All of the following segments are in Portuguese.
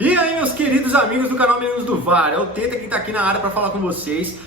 E aí, meus queridos amigos do canal Meninos do VAR, é o Teta que tá aqui na área para falar com vocês.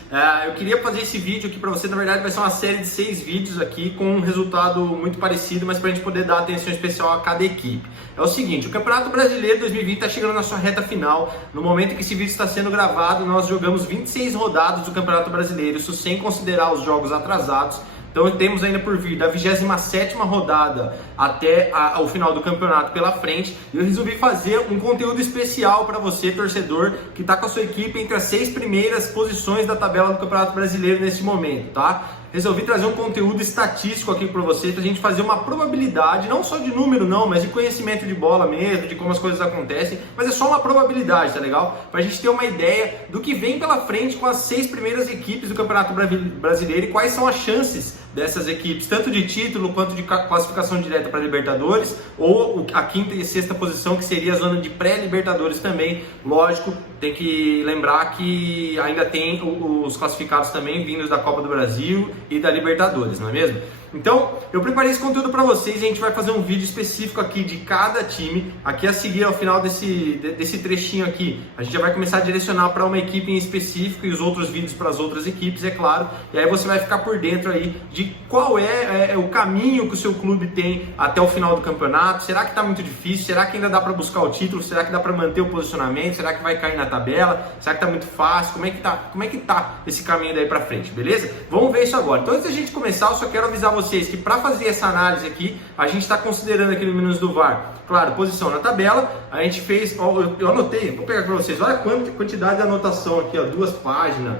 Eu queria fazer esse vídeo aqui para você, na verdade vai ser uma série de 6 vídeos aqui com um resultado muito parecido, mas pra gente poder dar atenção especial a cada equipe. É o seguinte, o Campeonato Brasileiro 2020 está chegando na sua reta final. No momento em que esse vídeo está sendo gravado, nós jogamos 26 rodadas do Campeonato Brasileiro, isso sem considerar os jogos atrasados. Então temos ainda por vir da 27ª rodada até o final do campeonato pela frente. E eu resolvi fazer um conteúdo especial para você, torcedor, que está com a sua equipe entre as 6 primeiras posições da tabela do Campeonato Brasileiro nesse momento, tá? Resolvi trazer um conteúdo estatístico aqui para você, pra gente fazer uma probabilidade, não só de número não, mas de conhecimento de bola mesmo, de como as coisas acontecem, mas é só uma probabilidade, tá legal? Pra gente ter uma ideia do que vem pela frente com as 6 primeiras equipes do Campeonato Brasileiro e quais são as chances dessas equipes, tanto de título quanto de classificação direta para Libertadores, ou a 5ª e 6ª posição, que seria a zona de pré-Libertadores também. Lógico, tem que lembrar que ainda tem os classificados também vindos da Copa do Brasil e da Libertadores, não é mesmo? Então, eu preparei esse conteúdo para vocês e a gente vai fazer um vídeo específico aqui de cada time. Aqui a seguir, ao final desse trechinho aqui, a gente já vai começar a direcionar para uma equipe em específico e os outros vídeos para as outras equipes, é claro. E aí você vai ficar por dentro aí de qual é o caminho que o seu clube tem até o final do campeonato. Será que está muito difícil? Será que ainda dá para buscar o título? Será que dá para manter o posicionamento? Será que vai cair na tabela? Será que está muito fácil? Como é que tá esse caminho daí para frente, beleza? Vamos ver isso agora. Então, antes da gente começar, eu só quero avisar vocês que para fazer essa análise aqui, a gente está considerando aqui no Meninos do VAR, claro, posição na tabela. A gente fez, eu anotei, vou pegar para vocês, olha a quantidade de anotação aqui, ó, 2 páginas,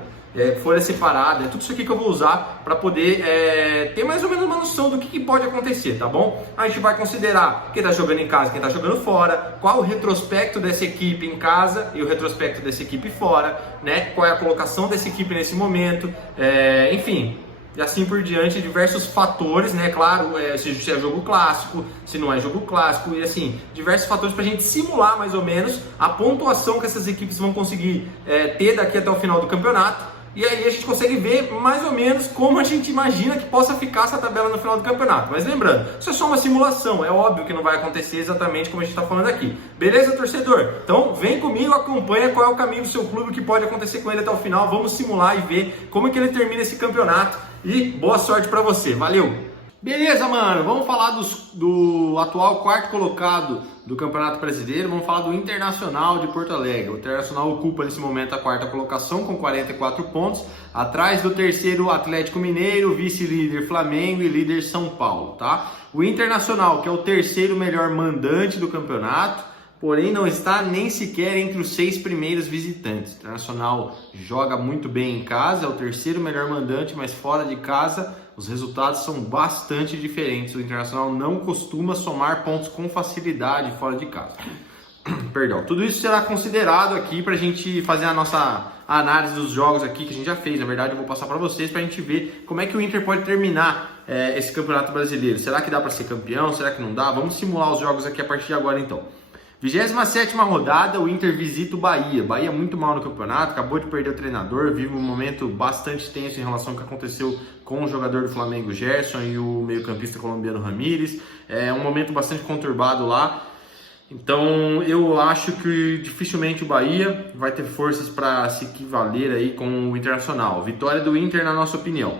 folha separada, é tudo isso aqui que eu vou usar para poder ter mais ou menos uma noção do que pode acontecer, tá bom? A gente vai considerar quem está jogando em casa, quem está jogando fora, qual o retrospecto dessa equipe em casa e o retrospecto dessa equipe fora, né? Qual é a colocação dessa equipe nesse momento, enfim. E assim por diante, diversos fatores, né? Claro, se é jogo clássico, se não é jogo clássico, e assim, diversos fatores para a gente simular mais ou menos a pontuação que essas equipes vão conseguir ter daqui até o final do campeonato. E aí a gente consegue ver mais ou menos como a gente imagina que possa ficar essa tabela no final do campeonato. Mas lembrando, isso é só uma simulação, é óbvio que não vai acontecer exatamente como a gente está falando aqui. Beleza, torcedor? Então vem comigo, acompanha qual é o caminho do seu clube, o que pode acontecer com ele até o final. Vamos simular e ver como é que ele termina esse campeonato. E boa sorte para você, valeu! Beleza, mano, vamos falar do atual 4º colocado do Campeonato Brasileiro, vamos falar do Internacional de Porto Alegre. O Internacional ocupa nesse momento a 4ª colocação com 44 pontos, atrás do 3º Atlético Mineiro, vice-líder Flamengo e líder São Paulo, tá? O Internacional, que é o 3º melhor mandante do campeonato, porém não está nem sequer entre os 6 primeiros visitantes. O Internacional joga muito bem em casa, é o 3º melhor mandante, mas fora de casa os resultados são bastante diferentes. O Internacional não costuma somar pontos com facilidade fora de casa. Perdão. Tudo isso será considerado aqui para a gente fazer a nossa análise dos jogos aqui que a gente já fez. Na verdade, eu vou passar para vocês para a gente ver como é que o Inter pode terminar esse Campeonato Brasileiro. Será que dá para ser campeão? Será que não dá? Vamos simular os jogos aqui a partir de agora então. 27ª rodada, o Inter visita o Bahia. Bahia muito mal no campeonato, acabou de perder o treinador, vive um momento bastante tenso em relação ao que aconteceu com o jogador do Flamengo, Gerson, e o meio-campista colombiano Ramírez. É um momento bastante conturbado lá. Então eu acho que dificilmente o Bahia vai ter forças para se equivaler aí com o Internacional. Vitória do Inter, na nossa opinião.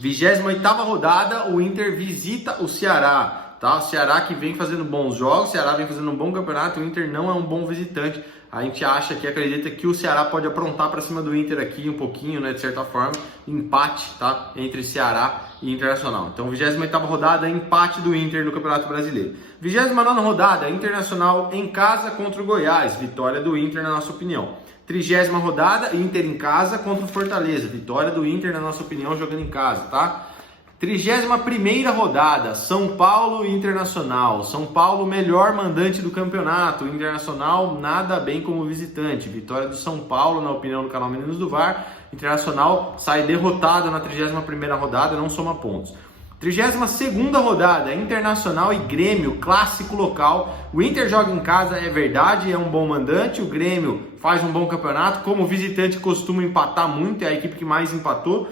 28ª rodada, o Inter visita o Ceará. Tá? O Ceará que vem fazendo bons jogos, o Ceará vem fazendo um bom campeonato, o Inter não é um bom visitante. A gente acha que acredita que o Ceará pode aprontar para cima do Inter aqui um pouquinho, né, de certa forma, empate, tá, entre Ceará e Internacional. Então, 28ª rodada, empate do Inter no Campeonato Brasileiro. 29ª rodada, Internacional em casa contra o Goiás, vitória do Inter na nossa opinião. 30ª rodada, Inter em casa contra o Fortaleza, vitória do Inter na nossa opinião jogando em casa, tá? 31ª rodada, São Paulo e Internacional. São Paulo, melhor mandante do campeonato. Internacional, nada bem como visitante. Vitória do São Paulo, na opinião do canal Meninos do VAR. Internacional sai derrotado na 31ª rodada, não soma pontos. 32ª rodada, Internacional e Grêmio, clássico local. O Inter joga em casa, é verdade, é um bom mandante. O Grêmio faz um bom campeonato. Como visitante costuma empatar muito, é a equipe que mais empatou.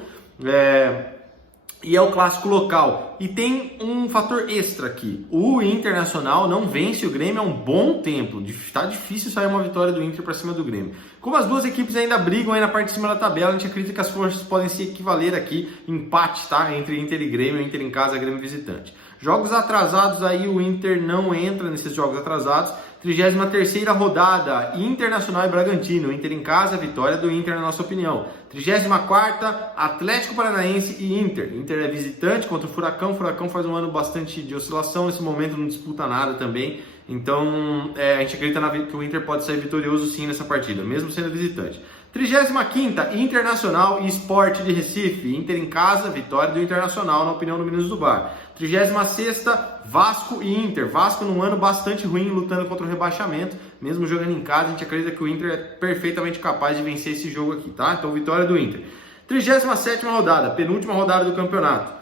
e é o clássico local. E tem um fator extra aqui. O Internacional não vence o Grêmio há um bom tempo. Tá difícil sair uma vitória do Inter para cima do Grêmio. Como as duas equipes ainda brigam aí na parte de cima da tabela, a gente acredita que as forças podem se equivaler aqui, empate, tá? Entre Inter e Grêmio, Inter em casa, Grêmio visitante. Jogos atrasados aí, o Inter não entra nesses jogos atrasados. 33ª rodada, Internacional e Bragantino. Inter em casa, vitória do Inter na nossa opinião. 34ª, Atlético Paranaense e Inter. Inter é visitante contra o Furacão. O Furacão faz um ano bastante de oscilação. Nesse momento não disputa nada também. Então a gente acredita que o Inter pode sair vitorioso sim nessa partida, mesmo sendo visitante. 35ª, Internacional e Sport de Recife. Inter em casa, vitória do Internacional, na opinião do Meninos do Bar. 36ª, Vasco e Inter. Vasco num ano bastante ruim, lutando contra o rebaixamento. Mesmo jogando em casa, a gente acredita que o Inter é perfeitamente capaz de vencer esse jogo aqui, tá? Então, vitória do Inter. 37ª rodada, penúltima rodada do campeonato.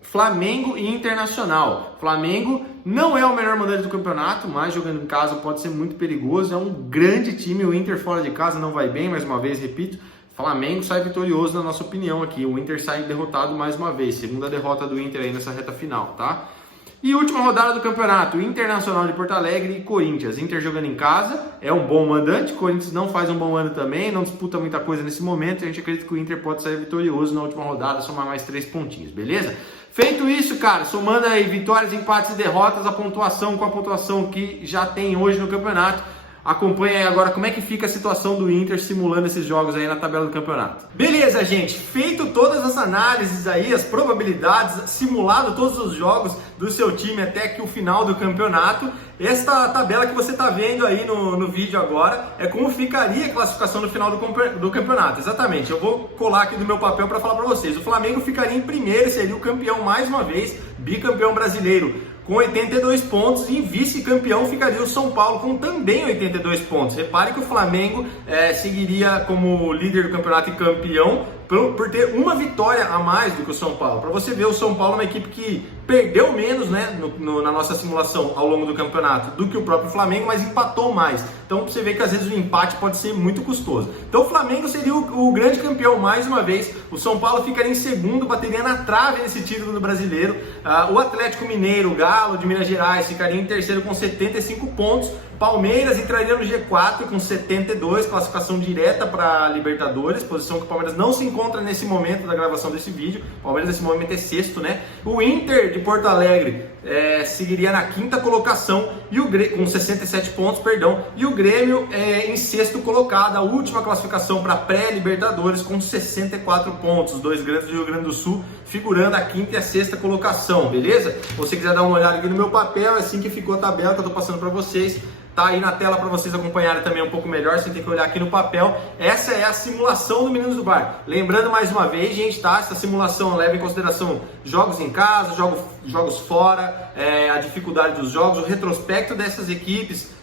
Flamengo e Internacional. Flamengo não é o melhor mandante do campeonato, mas jogando em casa pode ser muito perigoso. É um grande time. O Inter fora de casa não vai bem, mais uma vez, repito. Flamengo sai vitorioso na nossa opinião aqui. O Inter sai derrotado mais uma vez. Segunda derrota do Inter aí nessa reta final, tá? E última rodada do campeonato, Internacional de Porto Alegre e Corinthians. Inter jogando em casa, é um bom mandante. Corinthians não faz um bom ano também, não disputa muita coisa nesse momento. A gente acredita que o Inter pode sair vitorioso na última rodada, somar mais 3 pontinhos, beleza? Feito isso, cara, somando aí vitórias, empates e derrotas, a pontuação com a pontuação que já tem hoje no campeonato. Acompanha aí agora como é que fica a situação do Inter simulando esses jogos aí na tabela do campeonato. Beleza, gente, feito todas as análises aí, as probabilidades, simulado todos os jogos do seu time até que o final do campeonato, esta tabela que você está vendo aí no vídeo agora é como ficaria a classificação no final do campeonato. Exatamente, eu vou colar aqui do meu papel para falar para vocês. O Flamengo ficaria em primeiro, seria o campeão mais uma vez, bicampeão brasileiro, com 82 pontos, e vice-campeão ficaria o São Paulo com também 82 pontos. Repare que o Flamengo seguiria como líder do campeonato e campeão por ter uma vitória a mais do que o São Paulo. Para você ver, o São Paulo é uma equipe que perdeu menos, né, na nossa simulação ao longo do campeonato do que o próprio Flamengo, mas empatou mais. Então você vê que às vezes o empate pode ser muito custoso. Então o Flamengo seria o grande campeão mais uma vez. O São Paulo ficaria em segundo, bateria na trave nesse título do brasileiro. O Atlético Mineiro, o Galo de Minas Gerais, ficaria em terceiro com 75 pontos. Palmeiras entraria no G4 com 72, classificação direta para Libertadores, posição que o Palmeiras não se encontra nesse momento da gravação desse vídeo. O Palmeiras nesse momento é sexto, né? O Inter de Porto Alegre seguiria na quinta colocação e com 67 pontos, perdão. E o Grêmio em sexto colocado, a última classificação para pré-Libertadores com 64 pontos. Os dois grandes do Rio Grande do Sul figurando a quinta e a sexta colocação, beleza? Se você quiser dar uma olhada aqui no meu papel, é assim que ficou a tabela que eu tô passando para vocês. Tá aí na tela para vocês acompanharem também um pouco melhor, sem ter que olhar aqui no papel. Essa é a simulação do Meninos do Bar. Lembrando mais uma vez, gente, tá? Essa simulação leva em consideração jogos em casa, jogos fora, a dificuldade dos jogos, o retrospecto dessas equipes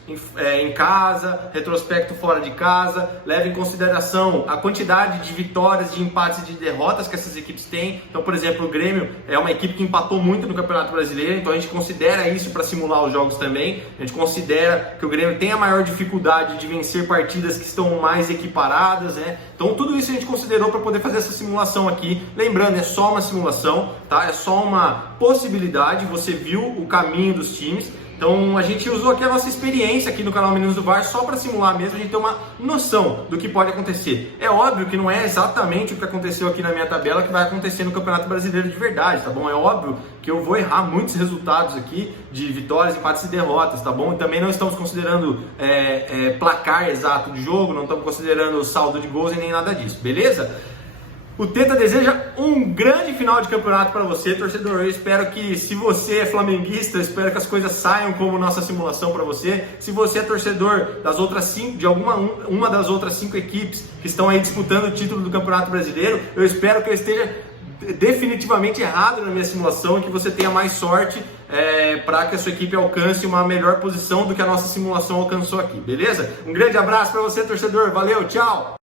em casa, retrospecto fora de casa, leva em consideração a quantidade de vitórias, de empates e de derrotas que essas equipes têm. Então, por exemplo, o Grêmio é uma equipe que empatou muito no Campeonato Brasileiro, então a gente considera isso para simular os jogos também. A gente considera que o Grêmio tem a maior dificuldade de vencer partidas que estão mais equiparadas, né? Então tudo isso a gente considerou para poder fazer essa simulação aqui. Lembrando, é só uma simulação, tá? É só uma possibilidade, você viu o caminho dos times. Então a gente usou aqui a nossa experiência aqui no canal Meninos do VAR só para simular mesmo, a gente ter uma noção do que pode acontecer. É óbvio que não é exatamente o que aconteceu aqui na minha tabela que vai acontecer no Campeonato Brasileiro de verdade, tá bom? É óbvio que eu vou errar muitos resultados aqui de vitórias, empates e derrotas, tá bom? E também não estamos considerando placar exato de jogo, não estamos considerando saldo de gols e nem nada disso, beleza? O Teta deseja um grande final de campeonato para você, torcedor. Eu espero que, se você é flamenguista, eu espero que as coisas saiam como nossa simulação para você. Se você é torcedor das outras uma das outras 5 equipes que estão aí disputando o título do Campeonato Brasileiro, eu espero que eu esteja definitivamente errado na minha simulação e que você tenha mais sorte para que a sua equipe alcance uma melhor posição do que a nossa simulação alcançou aqui, beleza? Um grande abraço para você, torcedor. Valeu, tchau!